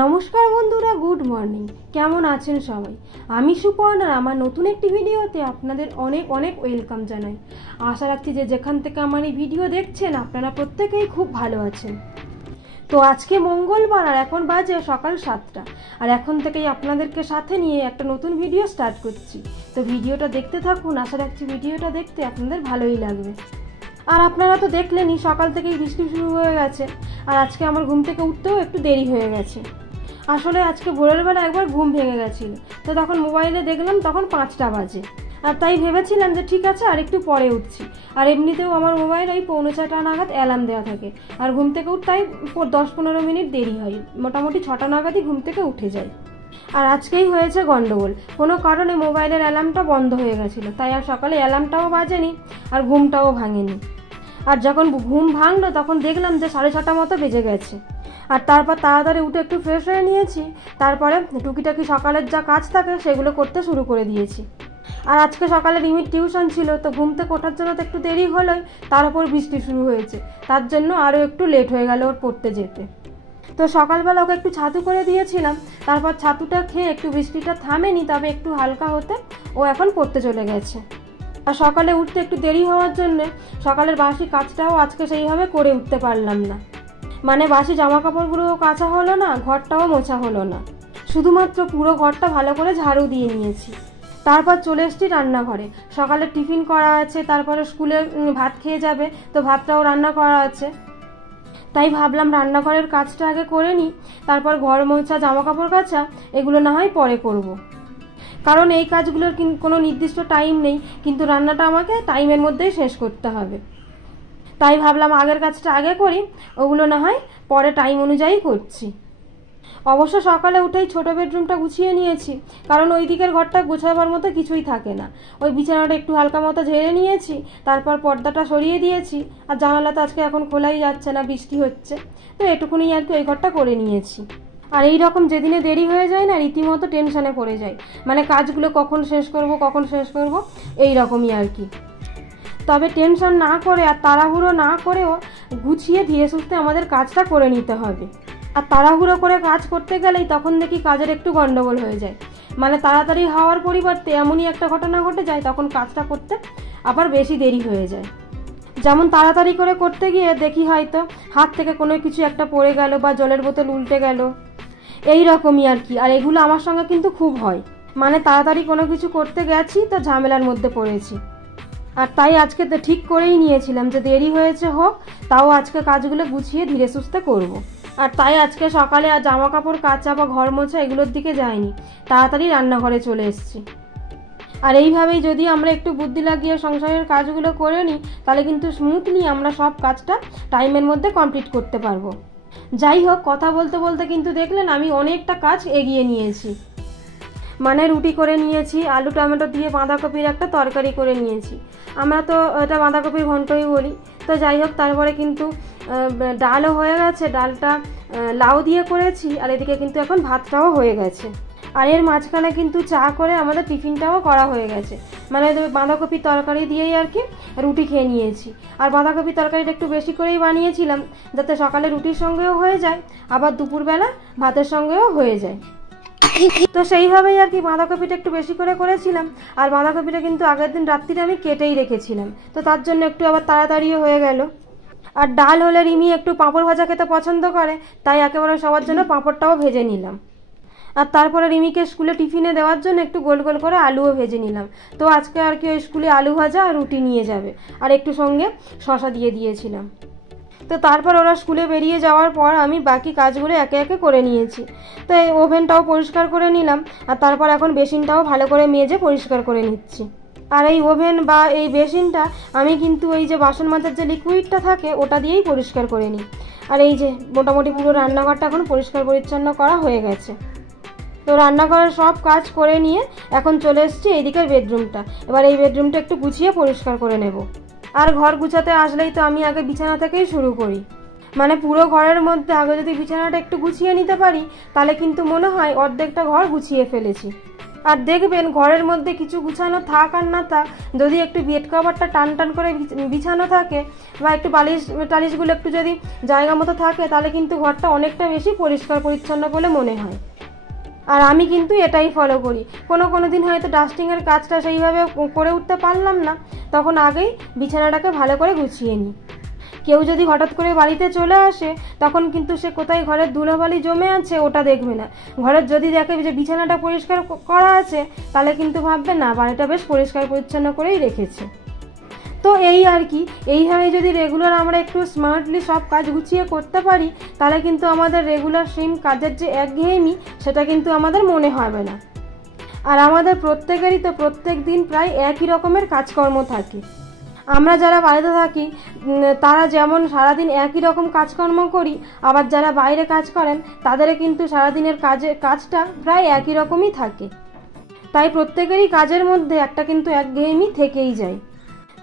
নমস্কার বন্ধুরা, good morning. কেমন আছেন সবাই? আমি সুপর্ণা, আমার নতুন একটি ভিডিওতে আপনাদের অনেক অনেক ওয়েলকাম জানাই। আশা রাখছি যে যেখান থেকে আমার এই ভিডিও দেখছেন আপনারা প্রত্যেকেই খুব ভালো আছেন। তো আজকে মঙ্গলবার আর এখন বাজে সকাল 7টা, আর এখন থেকেই আপনাদেরকে সাথে নিয়ে একটা নতুন ভিডিও স্টার্ট করছি। তো ভিডিওটা দেখতে থাকুন, আশা রাখছি ভিডিওটা দেখতে আপনাদের ভালোই লাগবে। আর আপনারা তো দেখলেনই সকাল থেকেই বৃষ্টি শুরু হয়ে গেছে, আর আজকে আমার ঘুম থেকে উঠতেও একটু দেরি হয়ে গেছে। আসলে আজকে ভোরের বেলা একবার ঘুম ভেঙে গেছিল, তো তখন মোবাইলে দেখলাম তখন 5টা বাজে, আর তাই ভেবেছিলাম যে ঠিক আছে আর একটু পরে উঠছি। আর এমনিতেও আমার মোবাইল ওই 5:45 নাগাদ অ্যালার্ম দেওয়া থাকে, আর ঘুম থেকে উঠতে 10-15 মিনিট দেরি হয়, মোটামুটি 6টা নাগাদই ঘুম থেকে উঠে যায়। আর আজকেই হয়েছে গন্ডগোল, কোনো কারণে মোবাইলের অ্যালার্মটা বন্ধ হয়ে গেছিলো, তাই আর সকালে অ্যালার্মটাও বাজেনি আর ঘুমটাও ভাঙেনি। আর যখন ঘুম ভাঙলো তখন দেখলাম যে 6:30 মতো বেজে গেছে। আর তারপর তাড়াতাড়ি উঠে একটু ফ্রেশ হয়ে নিয়েছি, তারপরে টুকিটাকি সকালের যা কাজ থাকে সেগুলো করতে শুরু করে দিয়েছি। আর আজকে সকালে রিমির টিউশন ছিল, তো ঘুম থেকে ওঠার জন্য তো একটু দেরি হলোই, তার উপর বৃষ্টি শুরু হয়েছে, তার জন্য আরও একটু লেট হয়ে গেল ওর পড়তে যেতে। তো সকালবেলা ওকে একটু ছাতু করে দিয়েছিলাম, তারপর ছাতুটা খেয়ে একটু বৃষ্টিটা থামেনি, তবে একটু হালকা হতে ও এখন পড়তে চলে গেছে। আর সকালে উঠতে একটু দেরি হওয়ার জন্যে সকালের বাসি কাজটাও আজকে সেইভাবে করে উঠতে পারলাম না। মানে বাসি জামা কাপড়গুলোও কাচা হলো না, ঘরটাও মোছা হলো না, শুধুমাত্র পুরো ঘরটা ভালো করে ঝাড়ু দিয়ে নিয়েছি। তারপর চলে এসেছি রান্নাঘরে, সকালে টিফিন করা আছে, তারপরে স্কুলে ভাত খেয়ে যাবে, তো ভাতটাও রান্না করা আছে। তাই ভাবলাম রান্নাঘরের কাজটা আগে করে নিই, তারপর ঘর মোছা জামা কাপড় কাচা এগুলো না হয় পরে করব। কারণ এই কাজগুলোর কোনো নির্দিষ্ট টাইম নেই, কিন্তু রান্নাটা আমাকে টাইমের মধ্যেই শেষ করতে হবে। তাই ভাবলাম আগের কাজটা আগে করি, ওগুলো না হয় পরে টাইম অনুযায়ী করছি। অবশ্য সকালে উঠেই ছোট বেডরুমটা গুছিয়ে নিয়েছি, কারণ ওই দিকের ঘরটা গোছাবার মতো কিছুই থাকে না। ওই বিছানাটা একটু হালকা মতো ঝেড়ে নিয়েছি, তারপর পর্দাটা সরিয়ে দিয়েছি, আর জানালা তো আজকে এখন খোলাই যাচ্ছে না, বৃষ্টি হচ্ছে, তো এটুকুনি আর কি ওই ঘরটা করে নিয়েছি। আর এই রকম যেদিনে দেরি হয়ে যায় না, রীতিমতো টেনশনে পড়ে যায়, মানে কাজগুলো কখন শেষ করব এই রকমই আর কি। তবে টেনশন না করে আর তাড়াহুড়ো না করেও গুছিয়ে ধীরে সুস্থে আমাদের কাজটা করে নিতে হবে। আর তাড়াহুড়ো করে কাজ করতে গেলেই তখন দেখি কাজের একটু গন্ডগোল হয়ে যায়, মানে তাড়াতাড়ি হওয়ার পরিবর্তে এমনই একটা ঘটনা ঘটে যায়, তখন কাজটা করতে আবার বেশি দেরি হয়ে যায়। যেমন তাড়াতাড়ি করে করতে গিয়ে দেখি হয়তো হাত থেকে কোনো কিছু একটা পড়ে গেল বা জলের বোতল উল্টে গেল, এই রকমই আর কি। আর এগুলো আমার সঙ্গে কিন্তু খুব হয়, মানে তাড়াতাড়ি কোনো কিছু করতে গেছি তো ঝামেলার মধ্যে পড়েছি। আর তাই আজকে তো ঠিক করেই নিয়েছিলাম যে দেরি হয়েছে হোক, তাও আজকে কাজগুলো গুছিয়ে ধীরে সুস্থে করব। আর তাই আজকে সকালে আর জামা কাপড় কাচা বা ঘর মোছা এগুলোর দিকে যাইনি, তাড়াতাড়ি রান্নাঘরে চলে এসেছি। আর এইভাবেই যদি আমরা একটু বুদ্ধি লাগিয়ে সংসারের কাজগুলো করে নিই, তাহলে কিন্তু স্মুথলি আমরা সব কাজটা টাইমের মধ্যে কমপ্লিট করতে পারবো। যাই হোক, কথা বলতে বলতে কিন্তু দেখলেন আমি অনেকটা কাজ এগিয়ে নিয়েছি। মানে রুটি করে নিয়েছি, আলু টমেটো দিয়ে বাঁধাকপির একটা তরকারি করে নিয়েছি, আমরা তো এটা বাঁধাকপির ঘন্টই বলি। তো যাই হোক, তারপরে কিন্তু ডালও হয়ে গেছে, ডালটা লাউ দিয়ে করেছি, আর এদিকে কিন্তু এখন ভাতটাও হয়ে গেছে। আর এর মাঝখানে কিন্তু চা করে আমাদের টিফিনটাও করা হয়ে গেছে, মানে বাঁধাকপির তরকারি দিয়েই আর কি রুটি খেয়ে নিয়েছি। আর বাঁধাকপির তরকারিটা একটু বেশি করেই বানিয়েছিলাম, যাতে সকালে রুটির সঙ্গেও হয়ে যায়, আবার দুপুরবেলা ভাতের সঙ্গেও হয়ে যায়। তো সেইভাবেই আর কি বাঁধাকপিটা একটু বেশি করে করেছিলাম। আর বাঁধাকপিটা কিন্তু আগের দিন রাত্রিরে আমি কেটেই রেখেছিলাম, তো তার জন্য একটু আবার তাড়াতাড়িও হয়ে গেল। আর ডাল হলে রিমি একটু পাঁপড় ভাজা খেতে পছন্দ করে, তাই একেবারে সবার জন্য পাঁপড়টাও ভেজে নিলাম। আর তারপরে রিমিকে স্কুলে টিফিনে দেওয়ার জন্য একটু গোল গোল করে আলুও ভেজে নিলাম। তো আজকে আর কি ওই স্কুলে আলু ভাজা আর রুটি নিয়ে যাবে, আর একটু সঙ্গে শসা দিয়ে দিয়েছিলাম। তো তারপর ওরা স্কুলে বেরিয়ে যাওয়ার পর আমি বাকি কাজগুলো একে একে করে নিয়েছি। তো এই ওভেনটাও পরিষ্কার করে নিলাম, আর তারপর এখন বেসিনটাও ভালো করে মেজে পরিষ্কার করে নিচ্ছি। আর এই ওভেন বা এই বেসিনটা আমি কিন্তু ওই যে বাসন মাজার যে লিকুইডটা থাকে ওটা দিয়েই পরিষ্কার করে নিই। আর এই যে মোটামুটি পুরো রান্নাঘরটা এখন পরিষ্কার পরিচ্ছন্ন করা হয়ে গেছে। তো রান্নাঘরের সব কাজ করে নিয়ে এখন চলে এসেছি এইদিকের বেডরুমটা, এবার এই বেডরুমটা একটু গুছিয়ে পরিষ্কার করে নেব। আর ঘর গুছাতে আসলেই তো আমি আগে বিছানা থেকেই শুরু করি, মানে পুরো ঘরের মধ্যে আগে যদি বিছানাটা একটু গুছিয়ে নিতে পারি, তাহলে কিন্তু মনে হয় অর্ধেকটা ঘর গুছিয়ে ফেলেছি। আর দেখবেন ঘরের মধ্যে কিছু গুছানো থাক আর না থাক, যদি একটু বেড কভারটা টান টান করে বিছানো থাকে বা একটু বালিশ টালিশগুলো একটু যদি জায়গা মতো থাকে, তাহলে কিন্তু ঘরটা অনেকটা বেশি পরিষ্কার পরিচ্ছন্ন বলে মনে হয়। আর আমি কিন্তু এটাই ফলো করি। কোনো দিন হয়তো ডাস্টিংয়ের কাজটা সেইভাবে করে উঠতে পারলাম না, তখন আগেই বিছানাটাকে ভালো করে গুছিয়ে নিই। কেউ যদি হঠাৎ করে বাড়িতে চলে আসে, তখন কিন্তু সে কোথায় ঘরের ধুলোবালি জমে আছে ওটা দেখবে না। ঘরের যদি দেখে যে বিছানাটা পরিষ্কার করা আছে, তাহলে কিন্তু ভাববে না বাড়িটা বেশ পরিষ্কার পরিচ্ছন্ন করেই রেখেছে। তো এই আর কি, এইভাবে যদি রেগুলার আমরা একটু স্মার্টলি সব কাজ গুছিয়ে করতে পারি, তাহলে কিন্তু আমাদের রেগুলার সেম কাজের যে একঘেয়েমি, সেটা কিন্তু আমাদের মনে হবে না। আর আমাদের প্রত্যেকেরই তো প্রত্যেক দিন প্রায় একই রকমের কাজকর্ম থাকে। আমরা যারা বাড়িতে থাকি তারা যেমন সারাদিন একই রকম কাজকর্ম করি, আবার যারা বাইরে কাজ করেন তাদের কিন্তু সারাদিনের কাজটা প্রায় একই রকমই থাকে। তাই প্রত্যেকেরই কাজের মধ্যে একটা কিন্তু একঘেয়েমি থেকেই যায়।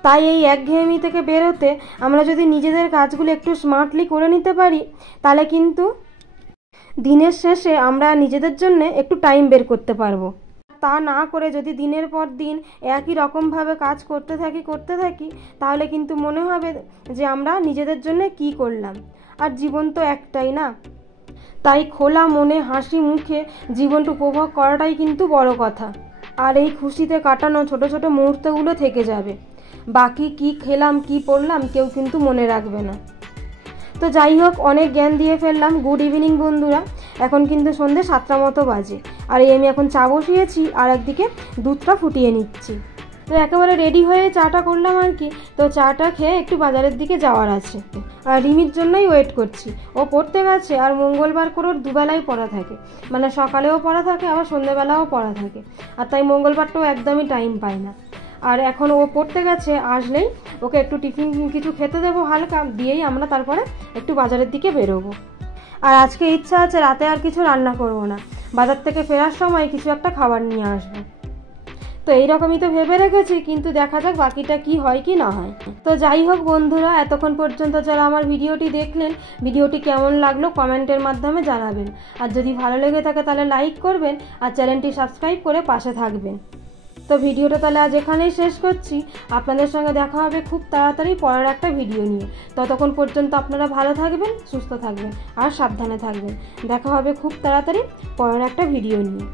তাই এই একঘেয়েমি থেকে বেরোতে আমরা যদি নিজেদের কাজগুলো একটু স্মার্টলি করে নিতে পারি, তাহলে কিন্তু দিনের শেষে আমরা নিজেদের জন্য একটু টাইম বের করতে পারবো। তা না করে যদি দিনের পর দিন একই রকমভাবে কাজ করতে থাকি, তাহলে কিন্তু মনে হবে যে আমরা নিজেদের জন্য কি করলাম। আর জীবন তো একটাই না, তাই খোলা মনে হাসি মুখে জীবনটা উপভোগ করাটাই কিন্তু বড় কথা। আর এই খুশিতে কাটানো ছোট ছোট মুহূর্তগুলো থেকে যাবে। বাকি কি খেলাম কি পড়লাম কেউ কিন্তু মনে রাখবে না। তো যাই হোক, অনেক জ্ঞান দিয়ে ফেললাম। গুড ইভিনিং বন্ধুরা, এখন কিন্তু সন্ধ্যে 7টা মতো বাজে, আর এই আমি এখন চা বসিয়েছি আর একদিকে দুধটা ফুটিয়ে নিচ্ছি। তো একেবারে রেডি হয়ে চাটা করলাম আর কি। তো চাটা খেয়ে একটু বাজারের দিকে যাওয়ার আছে, আর রিমির জন্যই ওয়েট করছি। ও পড়তে গেছে, আর মঙ্গলবার করে ওর দুবেলাই পড়া থাকে, মানে সকালেও পড়া থাকে আবার সন্ধ্যেবেলাও পড়া থাকে, আর তাই মঙ্গলবারটাও একদমই টাইম পায় না। আর এখন ও পড়তে গেছে, আসলেই ওকে একটু টিফিন কিছু খেতে দেবো হালকা, দিয়েই আমরা তারপরে একটু বাজারের দিকে বেরোবো। আর আজকে ইচ্ছা আছে রাতে আর কিছু রান্না করবো না, বাজার থেকে ফেরার সময় কিছু একটা খাবার নিয়ে আসবো। তো এইরকমই তো ভেবে রেখেছি, কিন্তু দেখা যাক বাকিটা কি হয় কি না হয়। তো যাই হোক বন্ধুরা, এতক্ষণ পর্যন্ত যারা আমার ভিডিওটি দেখলেন, ভিডিওটি কেমন লাগলো কমেন্টের মাধ্যমে জানাবেন। আর যদি ভালো লেগে থাকে তাহলে লাইক করবেন, আর চ্যানেলটি সাবস্ক্রাইব করে পাশে থাকবেন। তো ভিডিওটা তাহলে আজ এখানেই শেষ করছি। আপনাদের সঙ্গে দেখা হবে খুব তাড়াতাড়ি পরের একটা ভিডিও নিয়ে। ততক্ষণ পর্যন্ত আপনারা ভালো থাকবেন, সুস্থ থাকবেন আর সাবধানে থাকবেন। দেখা হবে খুব তাড়াতাড়ি পরের একটা ভিডিও নিয়ে।